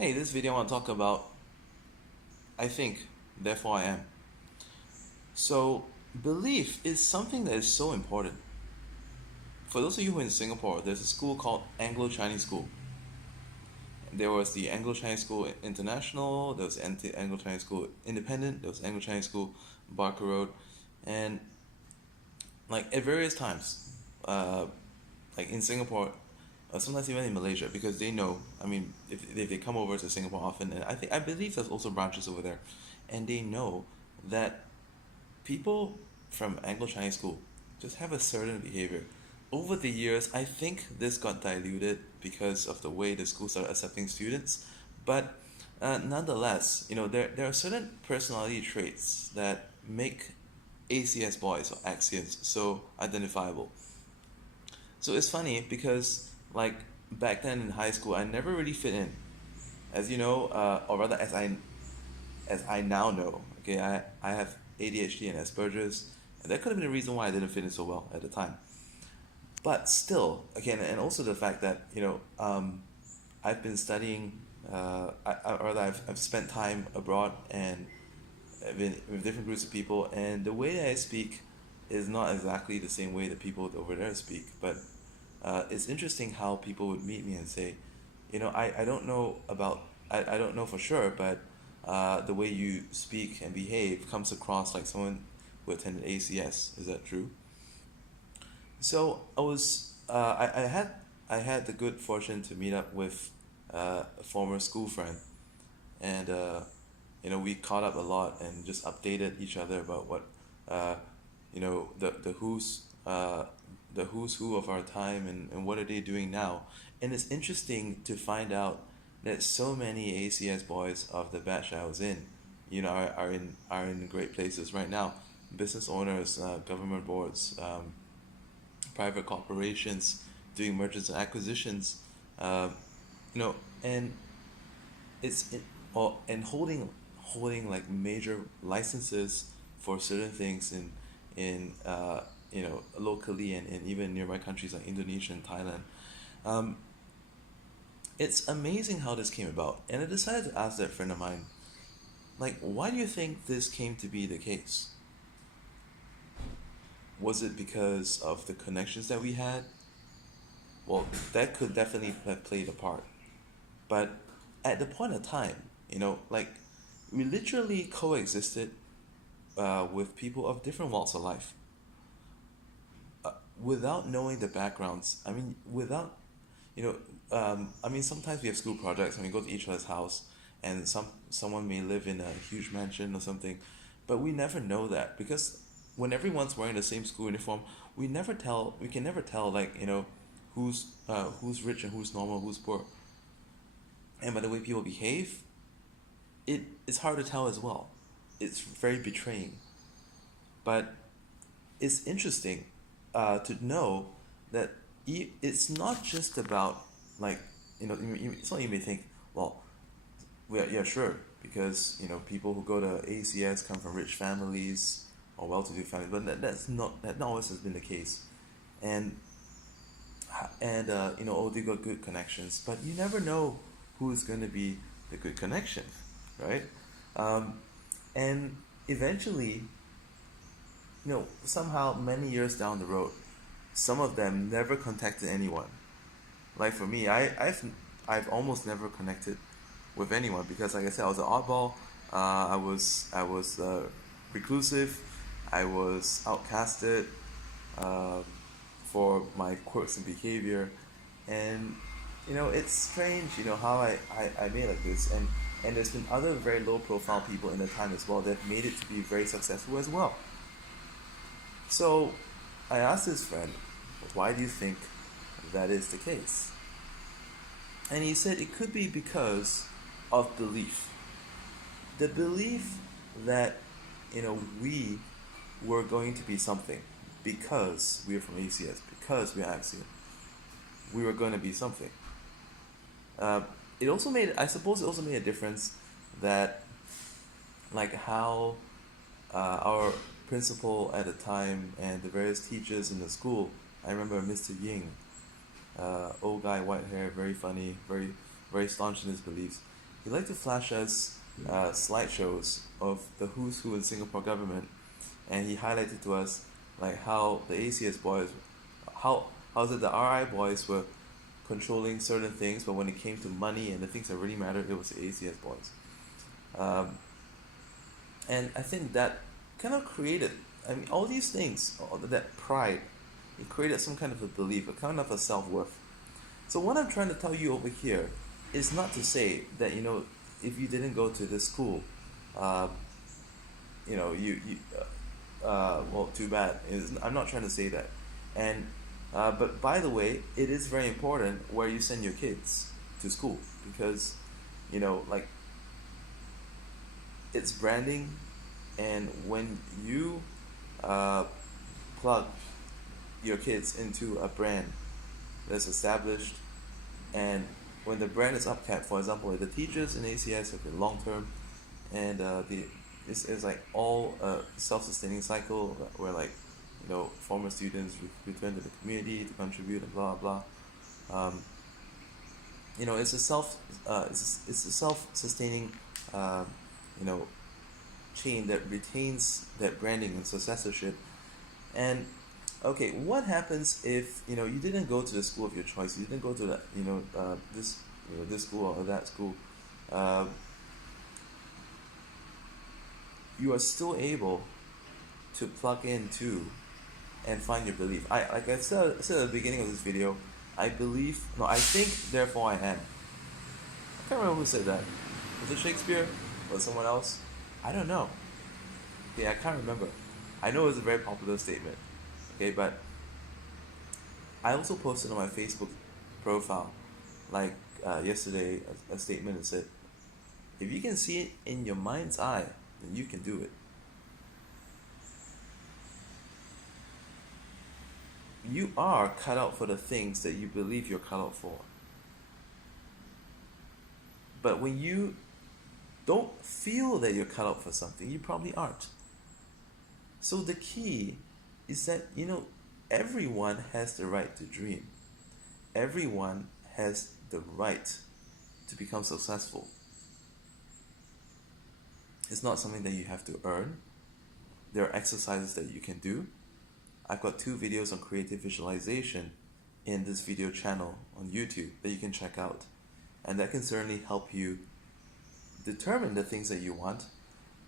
Hey, this video I want to talk about I think, therefore I am. So, belief is something that is so important. For those of you who are in Singapore, there's a school called Anglo Chinese School. There was the Anglo Chinese School International, there was Anglo Chinese School Independent, there was Anglo Chinese School Barker Road, and like at various times, uh, like in Singapore, sometimes even in Malaysia, because they know. I mean, if they come over to Singapore often, and I believe there's also branches over there, and they know that people from Anglo Chinese school just have a certain behavior. Over the years, I think this got diluted because of the way the school started accepting students, but nonetheless, there are certain personality traits that make ACS boys or Acs-ians so identifiable. So it's funny because like back then in high school, I never really fit in. As you know, or rather as I now know, okay, I have ADHD and Asperger's, and that could have been the reason why I didn't fit in so well at the time. But still, again, and also the fact that I've been studying, or rather I've spent time abroad and I've been with different groups of people, and the way that I speak is not exactly the same way that people over there speak. But it's interesting how people would meet me and say, I don't know I don't know for sure, but the way you speak and behave comes across like someone who attended ACS. Is that true? So I had the good fortune to meet up with a former school friend, and we caught up a lot and just updated each other about what uh, the who's who of our time, and what are they doing now. And it's interesting to find out that so many ACS boys of the batch I was in, are in great places right now. Business owners, government boards, private corporations, doing mergers and acquisitions, uh, you know, and it's it, or and holding like major licenses for certain things in locally, and even nearby countries like Indonesia and Thailand. Um, it's amazing how this came about, and I decided to ask that friend of mine, like, why do you think this came to be the case? Was it because of the connections that we had? Well, that could definitely have played a part. But at the point of time, like we literally coexisted with people of different walks of life without knowing the backgrounds. I mean, I mean, sometimes we have school projects and we go to each other's house, and someone may live in a huge mansion or something, but we never know that because when everyone's wearing the same school uniform, we can never tell, like, who's rich and who's normal, who's poor. And by the way people behave, it's hard to tell as well. It's very betraying. But it's interesting to know that it's not just about, like, some of you may think, well, yeah, sure, because people who go to ACS come from rich families or well-to-do families, but that not always has been the case. And oh, they got good connections, but you never know who's going to be the good connection, right? um, and eventually, somehow many years down the road, some of them never contacted anyone. Like for me, I've almost never connected with anyone because, like I said, I was an oddball. I was reclusive. I was outcasted um for my quirks and behavior, and it's strange, how I made like this, and there's been other very low profile people in the time as well that made it to be very successful as well. So I asked this friend, why do you think that is the case? And he said it could be because of belief. The belief that, we were going to be something because we are from ACS, because we are Axiom. We were going to be something. Uh, I suppose it also made a difference that, like, how our principal at the time and the various teachers in the school, I remember Mr. Ying, old guy, white hair, very funny, very, very staunch in his beliefs. he liked to flash us slideshows of the who's who in Singapore government, and he highlighted to us like how the ACS boys, how is it the RI boys were controlling certain things, but when it came to money and the things that really mattered, it was the ACS boys. Um, and I think that kind of created, I mean, all these things, all that pride, it created some kind of a belief, a kind of a self-worth. So what I'm trying to tell you over here is not to say that, if you didn't go to this school, uh, well, too bad. I'm not trying to say that. And but by the way, it is very important where you send your kids to school, because like, it's branding, and when you plug your kids into a brand that's established, and when the brand is upkept, for example, like the teachers in ACS have been long term, and it's like all a self-sustaining cycle where, like, former students return to the community to contribute and blah blah. It's a it's a self-sustaining um, you know chain that retains that branding and successorship. And okay, what happens if you didn't go to the school of your choice? You didn't go to that this school or that school. Uh, you are still able to plug into and find your belief. Like I said at the beginning of this video, I believe, no, I think, therefore I am. I can't remember who said that. Was it Shakespeare? Or someone else? I don't know. Okay, I can't remember. I know it's a very popular statement. Okay, but I also posted on my Facebook profile, like yesterday, a statement that said, if you can see it in your mind's eye, then you can do it. You are cut out for the things that you believe you're cut out for. But when you don't feel that you're cut out for something, you probably aren't. So the key is that, everyone has the right to dream. Everyone has the right to become successful. It's not something that you have to earn. There are exercises that you can do. I've got 2 videos on creative visualization in this video channel on YouTube that you can check out. And that can certainly help you determine the things that you want.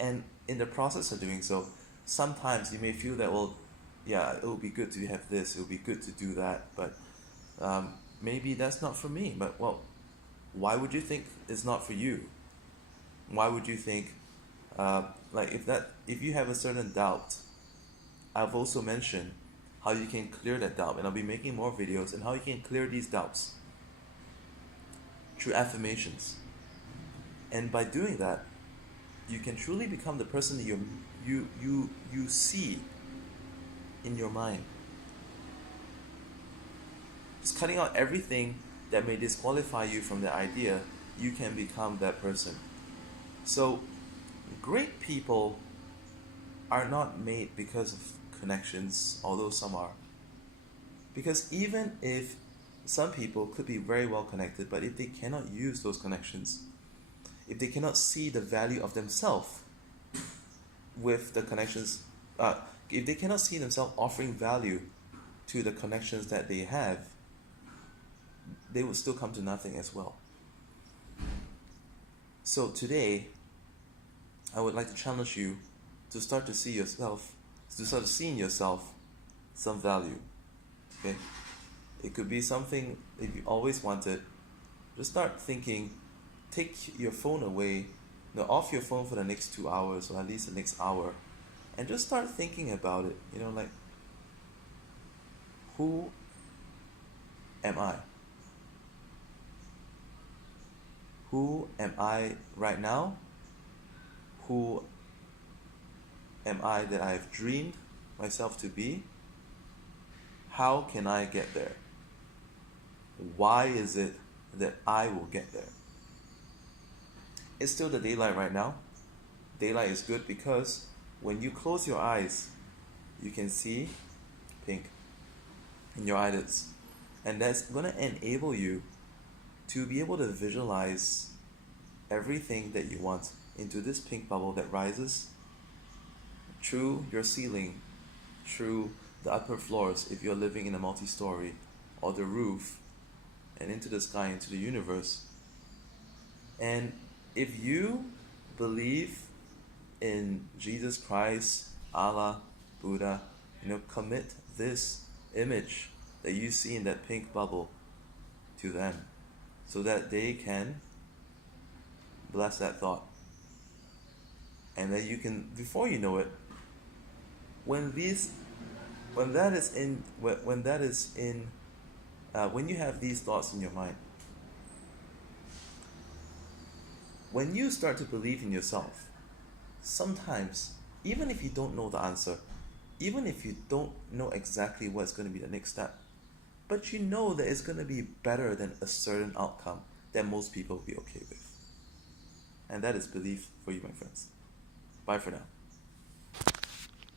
And in the process of doing so, sometimes you may feel that, well, yeah, it would be good to have this, it would be good to do that, but maybe that's not for me. But, well, why would you think it's not for you? Why would you think, if you have a certain doubt, I've also mentioned how you can clear that doubt, and I'll be making more videos on how you can clear these doubts through affirmations. And by doing that, you can truly become the person that you see in your mind. Just cutting out everything that may disqualify you from the idea, you can become that person. So, great people are not made because of connections, although some are. Because even if some people could be very well connected, but if they cannot use those connections, if they cannot see the value of themselves with the connections, if they cannot see themselves offering value to the connections that they have, they will still come to nothing as well. So today, I would like to challenge you to start to see yourself, to start seeing yourself some value. Okay? It could be something that you always wanted. Just start thinking, take your phone away, off your phone for the next 2 hours, or at least the next hour, and just start thinking about it. Like, who am I? Who am I right now? Who am I that I have dreamed myself to be? How can I get there? Why is it that I will get there? It's still the daylight right now. Daylight is good because when you close your eyes, you can see pink in your eyelids. And that's going to enable you to be able to visualize everything that you want into this pink bubble that rises through your ceiling, through the upper floors if you're living in a multi-story, or the roof, and into the sky, into the universe. And if you believe in Jesus Christ, Allah, Buddha, commit this image that you see in that pink bubble to them so that they can bless that thought. And then you can, before you know it, when you have these thoughts in your mind, when you start to believe in yourself, sometimes, even if you don't know the answer, even if you don't know exactly what's going to be the next step, but you know that it's going to be better than a certain outcome that most people will be okay with. And that is belief for you, my friends. Bye for now.